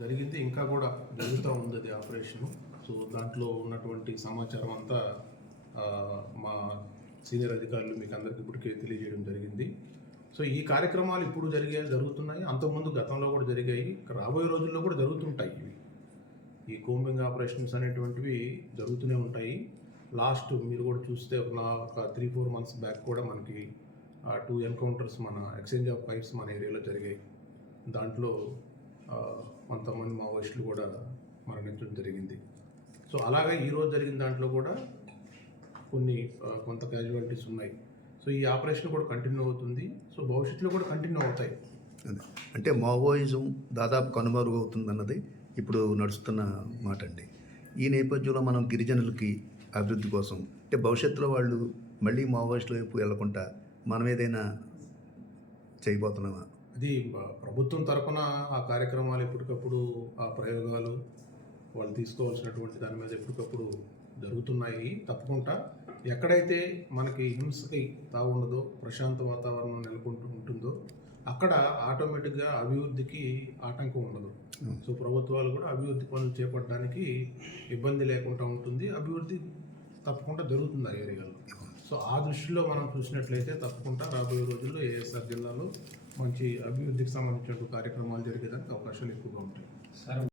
జరిగింది, ఇంకా కూడా జరుగుతూ ఉంది అది ఆపరేషను. సో దాంట్లో ఉన్నటువంటి సమాచారం అంతా మా సీనియర్ అధికారులు మీకు అందరికీ ఇప్పటికే తెలియజేయడం జరిగింది. సో ఈ కార్యక్రమాలు ఇప్పుడు జరుగుతున్నాయి, అంతకుముందు గతంలో కూడా జరిగాయి, రాబోయే రోజుల్లో కూడా జరుగుతుంటాయి. ఇవి ఈ కోంబింగ్ ఆపరేషన్స్ అనేటువంటివి జరుగుతూనే ఉంటాయి. లాస్ట్ మీరు కూడా చూస్తే ఒక 3-4 months బ్యాక్ కూడా మనకి 2 ఎన్కౌంటర్స్ మన ఎక్స్చేంజ్ ఆఫ్ ఫైట్స్ మన ఏరియాలో జరిగాయి. దాంట్లో కొంతమంది మావోయిస్టులు కూడా మరణించడం జరిగింది. సో అలాగే ఈరోజు జరిగిన దాంట్లో కూడా కొంత క్యాజువాలిటీస్ ఉన్నాయి. సో ఈ ఆపరేషన్ కూడా కంటిన్యూ అవుతుంది. సో భవిష్యత్తులో కూడా కంటిన్యూ అవుతాయి. అంటే మావోయిజం దాదాపు కనుమరుగవుతుందన్నది ఇప్పుడు నడుస్తున్న మాట అండి. ఈ నేపథ్యంలో మనం గిరిజనులకి అభివృద్ధి కోసం అంటే భవిష్యత్తులో వాళ్ళు మళ్ళీ మావోయిస్టుల వైపు వెళ్లకుండా మనం ఏదైనా చేయబోతున్నామా? అది ప్రభుత్వం తరఫున ఆ కార్యక్రమాలు ఎప్పటికప్పుడు, ఆ ప్రయోగాలు వాళ్ళు తీసుకోవాల్సినటువంటి దాని మీద ఎప్పటికప్పుడు జరుగుతున్నాయి. తప్పకుండా ఎక్కడైతే మనకి హింసకి తావు ఉండదో, ప్రశాంత వాతావరణం నెలకొంటూ ఉంటుందో అక్కడ ఆటోమేటిక్గా అభివృద్ధికి ఆటంకం ఉండదు. సో ప్రభుత్వాలు కూడా అభివృద్ధి పనులు చేపట్టడానికి ఇబ్బంది లేకుండా ఉంటుంది, అభివృద్ధి తప్పకుండా జరుగుతుంది ఆ ఏరియాలో. సో ఆ దృష్టిలో మనం చూసినట్లయితే తప్పకుండా రాబోయే రోజుల్లో ఏఎస్ఆర్ జిల్లాలో మంచి అభివృద్ధికి సంబంధించిన కార్యక్రమాలు జరిగేదానికి అవకాశాలు ఎక్కువగా ఉంటాయి.